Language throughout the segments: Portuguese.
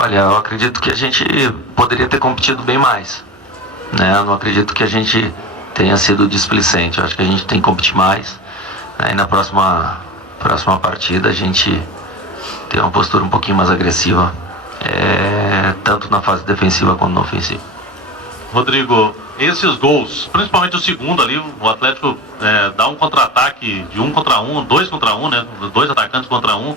Olha, eu acredito que a gente poderia ter competido bem mais, né? Eu não acredito que a gente tenha sido displicente. Eu acho que a gente tem que competir mais, né? E na próxima partida a gente tem uma postura um pouquinho mais agressiva, tanto na fase defensiva quanto na ofensiva. Rodrigo, esses gols, principalmente o segundo ali, o Atlético dá um contra-ataque de 1 contra 1, 2 contra 1, né? 2 atacantes contra 1.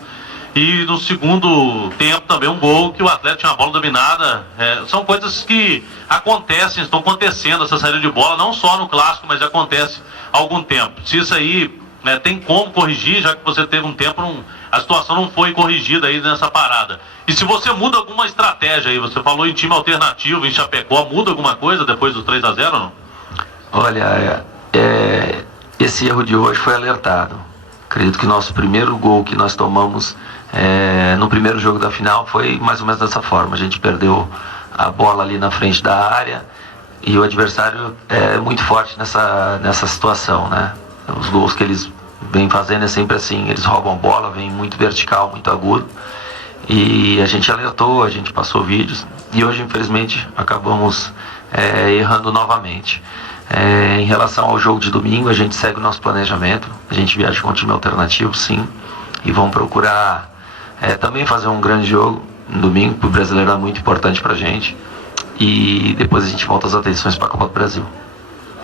E no segundo tempo também um gol que o Atlético tinha a bola dominada. São coisas que acontecem, estão acontecendo, essa saída de bola, não só no Clássico, mas já acontece há algum tempo. Se isso aí tem como corrigir, já que você teve um tempo, a situação não foi corrigida aí nessa parada. E se você muda alguma estratégia aí, você falou em time alternativo, em Chapecó, muda alguma coisa depois do 3-0 ou não? Olha, esse erro de hoje foi alertado. Acredito que nosso primeiro gol que nós tomamos no primeiro jogo da final foi mais ou menos dessa forma. A gente perdeu a bola ali na frente da área e o adversário é muito forte nessa situação, né? Os gols que eles vêm fazendo é sempre assim, eles roubam a bola, vem muito vertical, muito agudo. E a gente alertou, a gente passou vídeos e hoje infelizmente acabamos errando novamente. Em relação ao jogo de domingo, a gente segue o nosso planejamento, a gente viaja com um time alternativo, sim, e vamos procurar também fazer um grande jogo no domingo, porque o brasileiro é muito importante pra gente, e depois a gente volta as atenções para a Copa do Brasil.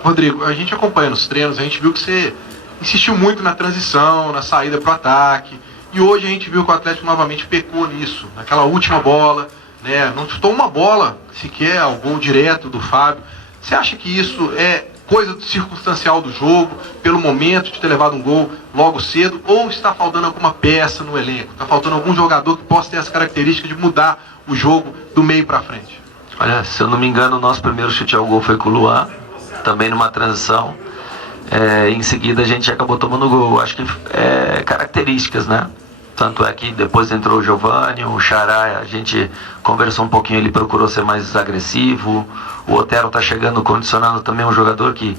Rodrigo, a gente acompanha nos treinos, a gente viu que você insistiu muito na transição, na saída pro ataque, e hoje a gente viu que o Atlético novamente pecou nisso, naquela última bola, né? Não chutou uma bola sequer ao gol direto do Fábio. Você acha que isso é coisa circunstancial do jogo, pelo momento de ter levado um gol logo cedo, ou está faltando alguma peça no elenco? Está faltando algum jogador que possa ter essa característica de mudar o jogo do meio para frente? Olha, se eu não me engano, o nosso primeiro chute ao gol foi com o Luan, também numa transição. Em seguida a gente acabou tomando gol. Acho que características, né? Tanto é que depois entrou o Giovani, o Xará, a gente conversou um pouquinho, ele procurou ser mais agressivo. O Otero está chegando, condicionando também um jogador que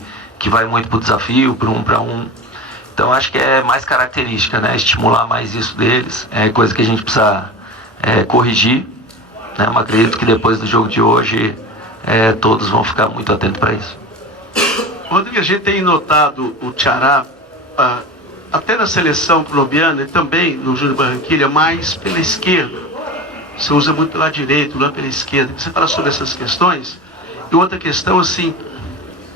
vai muito pro desafio, pro 1 para 1. Então acho que é mais característica, né? Estimular mais isso deles, é coisa que a gente precisa corrigir, né? Mas acredito que depois do jogo de hoje todos vão ficar muito atentos para isso. Rodrigo, a gente tem notado o Xará, até na seleção colombiana e também no Júnior Barranquilla, mais pela esquerda. Você usa muito pela direita, o Luan pela esquerda. Você fala sobre essas questões? E outra questão, assim,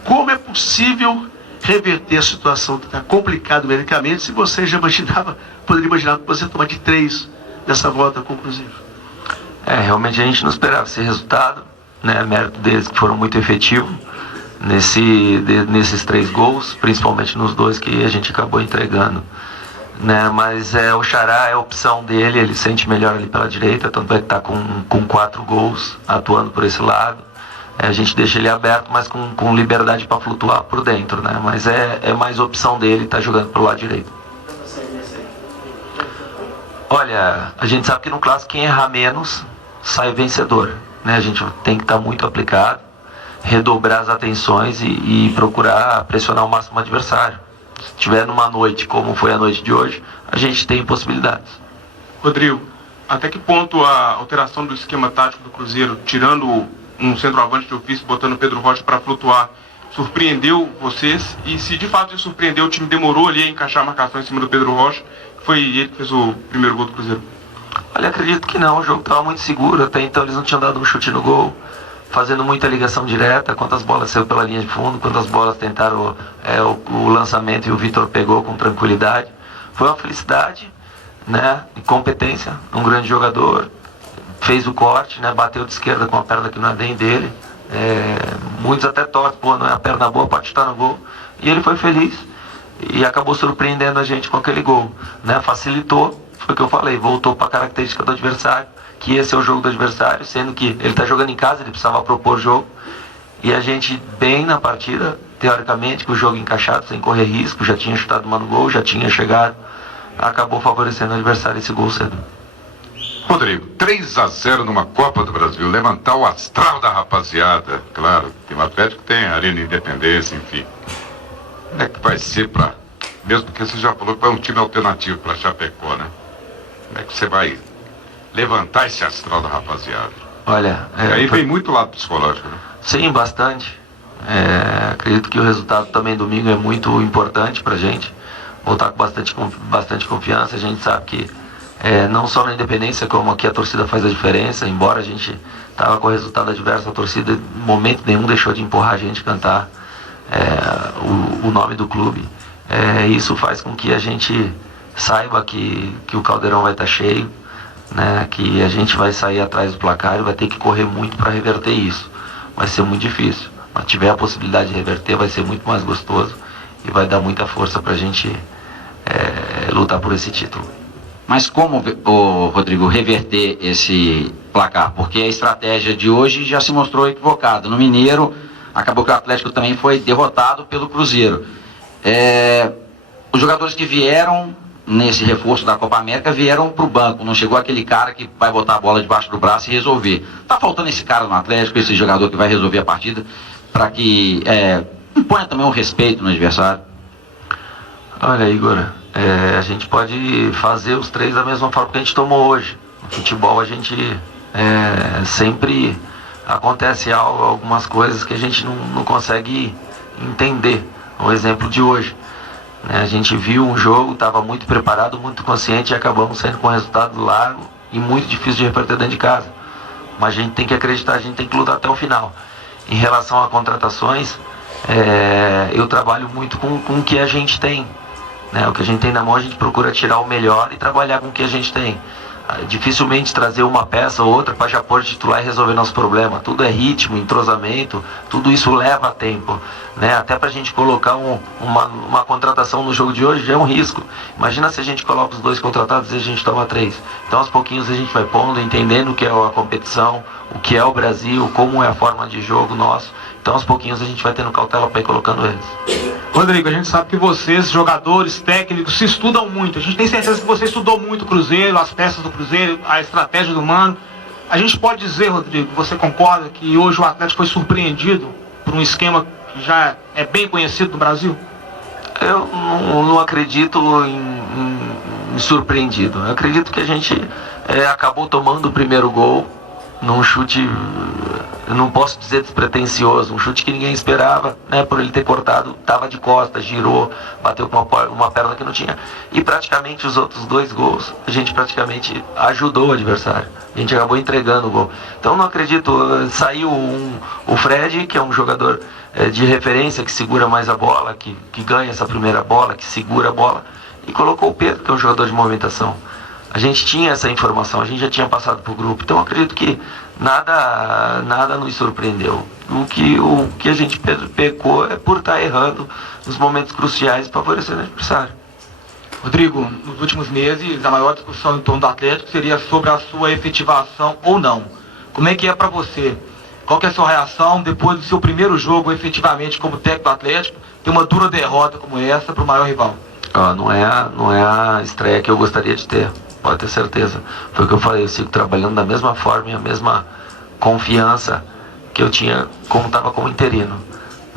como é possível reverter a situação que está complicada numericamente se você já poderia imaginar que você tomar de 3 dessa volta com o Cruzeiro? Realmente a gente não esperava esse resultado, né? Mérito deles que foram muito efetivos nesses 3 gols, principalmente nos 2 que a gente acabou entregando, né? Mas o Xará é a opção dele, ele sente melhor ali pela direita, tanto é que está com 4 gols atuando por esse lado. A gente deixa ele aberto, mas com liberdade para flutuar por dentro, né? Mas é mais opção dele estar jogando pro lado direito. Olha, a gente sabe que no clássico quem errar menos sai vencedor, né? A gente tem que estar muito aplicado, redobrar as atenções e procurar pressionar o máximo o adversário. Se tiver numa noite como foi a noite de hoje, a gente tem possibilidades. Rodrigo, até que ponto a alteração do esquema tático do Cruzeiro, tirando um centroavante de ofício, botando o Pedro Rocha para flutuar, surpreendeu vocês? E se de fato isso surpreendeu, o time demorou ali a encaixar a marcação em cima do Pedro Rocha, foi ele que fez o primeiro gol do Cruzeiro? Olha, acredito que não, o jogo estava muito seguro, até então eles não tinham dado um chute no gol, fazendo muita ligação direta, quantas bolas saiu pela linha de fundo, quantas bolas tentaram o lançamento e o Vitor pegou com tranquilidade. Foi uma felicidade, né, e competência, um grande jogador, fez o corte, né, bateu de esquerda com a perna que não é bem dele, muitos até torcem, não é a perna boa, pode chutar no gol, e ele foi feliz e acabou surpreendendo a gente com aquele gol, né, facilitou, foi o que eu falei, voltou para a característica do adversário, que esse é o jogo do adversário, sendo que ele está jogando em casa, ele precisava propor jogo, e a gente bem na partida, teoricamente, com o jogo encaixado, sem correr risco, já tinha chutado uma no gol, já tinha chegado, acabou favorecendo o adversário esse gol cedo. Rodrigo, 3-0 numa Copa do Brasil, levantar o astral da rapaziada, claro, tem o Atlético, tem a Arena Independência, enfim. Como é que vai ser mesmo porque você já falou que é um time alternativo para Chapecó, né? Como é que você vai levantar esse astral da rapaziada. Olha, E aí vem muito lado psicológico, né? sim, bastante. Acredito que o resultado também domingo é muito importante pra gente. Voltar com bastante confiança. A gente sabe que não só na Independência, como aqui a torcida faz a diferença. Embora a gente estava com o resultado adverso, a torcida em momento nenhum deixou de empurrar a gente cantar o nome do clube. Isso faz com que a gente saiba que o Caldeirão vai estar cheio, né? Que a gente vai sair atrás do placar e vai ter que correr muito para reverter isso. Vai ser muito difícil. Mas tiver a possibilidade de reverter, vai ser muito mais gostoso e vai dar muita força para a gente lutar por esse título. Mas como, Rodrigo, reverter esse placar? Porque a estratégia de hoje já se mostrou equivocada. No Mineiro, acabou que o Atlético também foi derrotado pelo Cruzeiro. Os jogadores que vieram nesse reforço da Copa América vieram para o banco. Não chegou aquele cara que vai botar a bola debaixo do braço e resolver. Tá faltando esse cara no Atlético, esse jogador que vai resolver a partida, para que imponha também um respeito no adversário. Olha, Igor, a gente pode fazer os três da mesma forma que a gente tomou hoje. No futebol a gente sempre acontece algumas coisas que a gente não consegue entender. O exemplo de hoje. A gente viu um jogo, estava muito preparado, muito consciente e acabamos saindo com um resultado largo e muito difícil de reverter dentro de casa. Mas a gente tem que acreditar, a gente tem que lutar até o final. Em relação a contratações, eu trabalho muito com o que a gente tem. O que a gente tem na mão, a gente procura tirar o melhor e trabalhar com o que a gente tem. Dificilmente trazer uma peça ou outra para já pôr titular e resolver nosso problema. Tudo é ritmo, entrosamento, tudo isso leva tempo, né? Até para a gente colocar uma contratação no jogo de hoje já é um risco. Imagina se a gente coloca os dois contratados e a gente toma 3. Então aos pouquinhos a gente vai pondo, entendendo o que é a competição, o que é o Brasil, como é a forma de jogo nosso. Então aos pouquinhos a gente vai tendo cautela para ir colocando eles. Rodrigo, a gente sabe que vocês, jogadores, técnicos, se estudam muito. A gente tem certeza que você estudou muito o Cruzeiro, as peças do Cruzeiro, a estratégia do Mano. A gente pode dizer, Rodrigo, você concorda que hoje o Atlético foi surpreendido por um esquema que já é bem conhecido no Brasil? Eu não acredito em surpreendido. Eu acredito que a gente acabou tomando o primeiro gol num chute, eu não posso dizer despretensioso, um chute que ninguém esperava, né? Por ele ter cortado, estava de costas, girou, bateu com uma perna que não tinha. E praticamente os outros 2 gols, a gente praticamente ajudou o adversário. A gente acabou entregando o gol. Então não acredito, saiu o Fred, que é um jogador de referência, que segura mais a bola, que ganha essa primeira bola, que segura a bola, e colocou o Pedro, que é um jogador de movimentação. A gente tinha essa informação, a gente já tinha passado para o grupo, então acredito que nada nos surpreendeu. O que a gente pecou é por estar errando nos momentos cruciais, favorecendo o adversário. Rodrigo, nos últimos meses, a maior discussão em torno do Atlético seria sobre a sua efetivação ou não. Como é que é para você? Qual que é a sua reação depois do seu primeiro jogo, efetivamente, como técnico do Atlético, ter uma dura derrota como essa para o maior rival? Não é a estreia que eu gostaria de ter. Pode ter certeza. Foi o que eu falei, eu sigo trabalhando da mesma forma e a mesma confiança que eu tinha como estava como interino.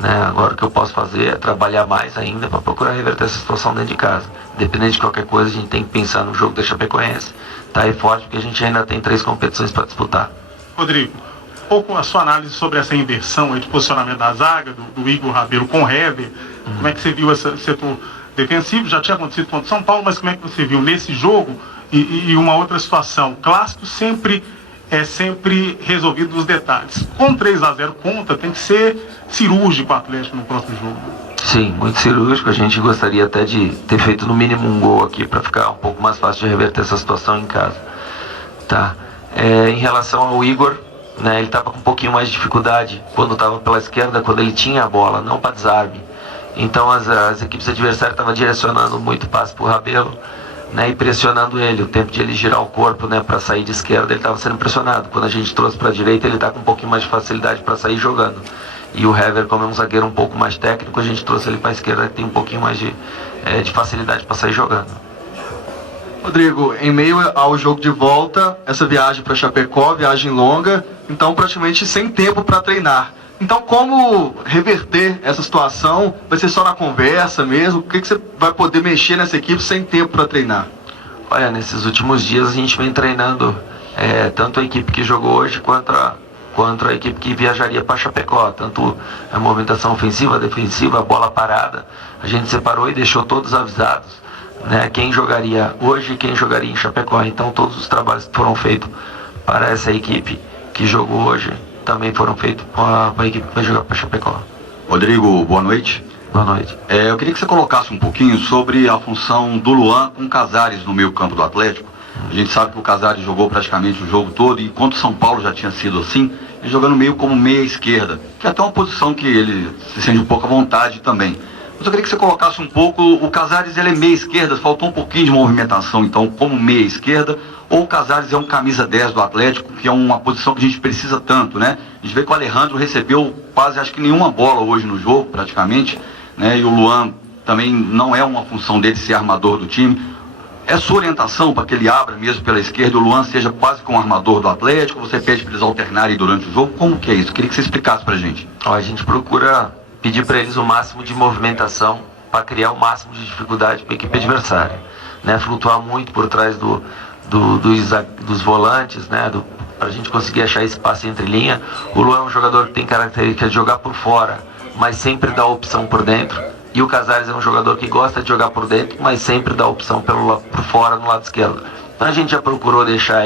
Agora o que eu posso fazer é trabalhar mais ainda para procurar reverter essa situação dentro de casa. Independente de qualquer coisa, a gente tem que pensar no jogo da Chapecoense. Tá aí forte porque a gente ainda tem 3 competições para disputar. Rodrigo, um pouco a sua análise sobre essa inversão aí de posicionamento da zaga, do Igor Rabelo com o Hever. Como é que você viu esse setor defensivo? Já tinha acontecido contra o São Paulo, mas como é que você viu nesse jogo? E uma outra situação, clássico sempre resolvido nos detalhes. Com 3-0 conta, tem que ser cirúrgico o Atlético no próximo jogo. Sim, muito cirúrgico. A gente gostaria até de ter feito no mínimo um gol aqui para ficar um pouco mais fácil de reverter essa situação em casa. Tá. Em relação ao Igor, ele estava com um pouquinho mais de dificuldade quando estava pela esquerda, quando ele tinha a bola, não para desarme. Então as equipes adversárias estavam direcionando muito passe para o Rabelo, e pressionando ele. O tempo de ele girar o corpo, para sair de esquerda, ele estava sendo pressionado. Quando a gente trouxe para a direita, ele está com um pouquinho mais de facilidade para sair jogando. E o Hever, como é um zagueiro um pouco mais técnico, a gente trouxe ele para a esquerda, que tem um pouquinho mais de facilidade para sair jogando. Rodrigo, em meio ao jogo de volta, essa viagem para Chapecó, viagem longa, então praticamente sem tempo para treinar. Então, como reverter essa situação? Vai ser só na conversa mesmo? O que você vai poder mexer nessa equipe sem tempo para treinar? Olha, nesses últimos dias a gente vem treinando tanto a equipe que jogou hoje quanto a equipe que viajaria para Chapecó, tanto a movimentação ofensiva, defensiva, a bola parada, a gente separou e deixou todos avisados, né, quem jogaria hoje e quem jogaria em Chapecó. Então todos os trabalhos que foram feitos para essa equipe que jogou hoje também foram feitos para a equipe que vai jogar para Chapecó. Rodrigo, boa noite. Boa noite. Eu queria que você colocasse um pouquinho sobre a função do Luan com o Casares no meio campo do Atlético. A gente sabe que o Casares jogou praticamente o jogo todo, e enquanto o São Paulo já tinha sido assim, ele jogando meio como meia esquerda, que é até uma posição que ele se sente um pouco à vontade também. Mas eu queria que você colocasse um pouco, o Casares ele é meia esquerda, faltou um pouquinho de movimentação então como meia esquerda, ou o Casares é um camisa 10 do Atlético, que é uma posição que a gente precisa tanto, né? A gente vê que o Alejandro recebeu quase, acho que nenhuma bola hoje no jogo, praticamente, né? E o Luan também não é uma função dele ser armador do time. É sua orientação para que ele abra mesmo pela esquerda e o Luan seja quase como armador do Atlético? Você pede para eles alternarem durante o jogo? Como que é isso? Queria que você explicasse para a gente. A gente procura pedir para eles o máximo de movimentação para criar o máximo de dificuldade para a equipe adversária, né? Flutuar muito por trás dos volantes, né? Para a gente conseguir achar espaço entre linha. O Luan é um jogador que tem característica de jogar por fora, mas sempre dá opção por dentro. E o Casares é um jogador que gosta de jogar por dentro, mas sempre dá opção por fora no lado esquerdo. Então a gente já procurou deixar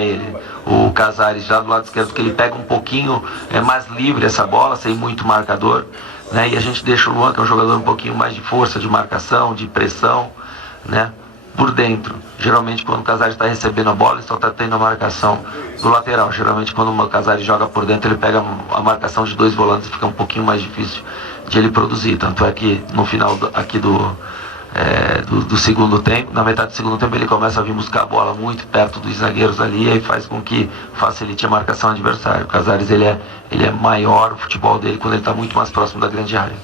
o Casares já do lado esquerdo, porque ele pega um pouquinho mais livre essa bola, sem muito marcador, né? E a gente deixa o Luan, que é um jogador um pouquinho mais de força, de marcação, de pressão, né, por dentro. Geralmente quando o Casares está recebendo a bola, ele só está tendo a marcação do lateral. Geralmente quando o Casares joga por dentro, ele pega a marcação de dois volantes e fica um pouquinho mais difícil de ele produzir. Tanto é que no final do segundo tempo, na metade do segundo tempo, ele começa a vir buscar a bola muito perto dos zagueiros ali, e aí faz com que facilite a marcação adversária. O Casares ele é maior, o futebol dele, quando ele está muito mais próximo da grande área.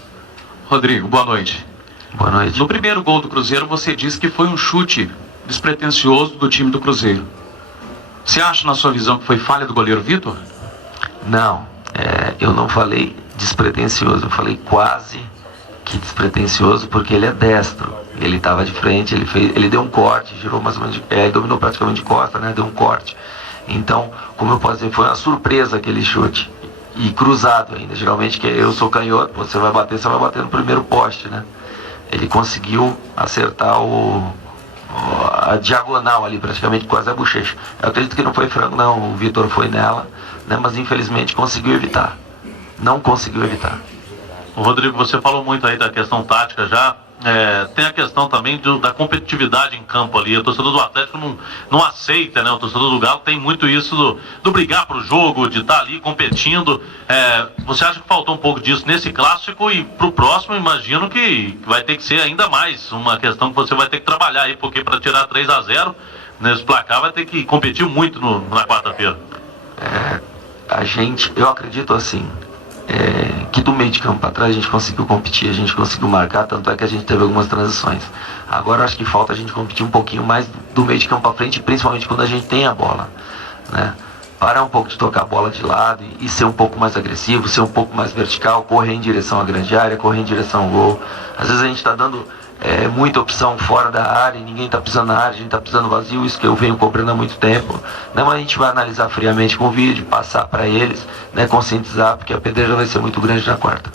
Rodrigo, boa noite. Boa noite. No primeiro gol do Cruzeiro, você disse que foi um chute despretensioso do time do Cruzeiro. Você acha, na sua visão, que foi falha do goleiro Vitor? Não, eu não falei despretensioso, eu falei quase que despretensioso, porque ele é destro. Ele estava de frente, ele deu um corte, girou mais ou menos, dominou praticamente de costa, né? Deu um corte. Então, como eu posso dizer, foi uma surpresa aquele chute. E cruzado ainda. Geralmente, que eu sou canhoto, você vai bater no primeiro poste, né? Ele conseguiu acertar a diagonal ali, praticamente quase a bochecha. Eu acredito que não foi frango, não. O Vitor foi nela, né? Mas infelizmente conseguiu evitar. Não conseguiu evitar. Rodrigo, você falou muito aí da questão tática já. Tem a questão também da competitividade em campo ali. O torcedor do Atlético não aceita, né? O torcedor do Galo tem muito isso do brigar pro jogo, de estar ali competindo. Você acha que faltou um pouco disso nesse clássico? E pro próximo, imagino que vai ter que ser ainda mais uma questão que você vai ter que trabalhar aí, porque para tirar 3-0 nesse placar vai ter que competir muito na quarta-feira. Eu acredito assim, que do meio de campo para trás a gente conseguiu competir, a gente conseguiu marcar, tanto é que a gente teve algumas transições. Agora acho que falta a gente competir um pouquinho mais do meio de campo para frente, principalmente quando a gente tem a bola, né? Parar um pouco de tocar a bola de lado e ser um pouco mais agressivo, ser um pouco mais vertical, correr em direção à grande área, correr em direção ao gol. Às vezes a gente está dando muita opção fora da área e ninguém está pisando na área, a gente está pisando vazio, isso que eu venho cobrando há muito tempo, né? Mas a gente vai analisar friamente com o vídeo, passar para eles, né? Conscientizar, porque a pedreira vai ser muito grande na quarta.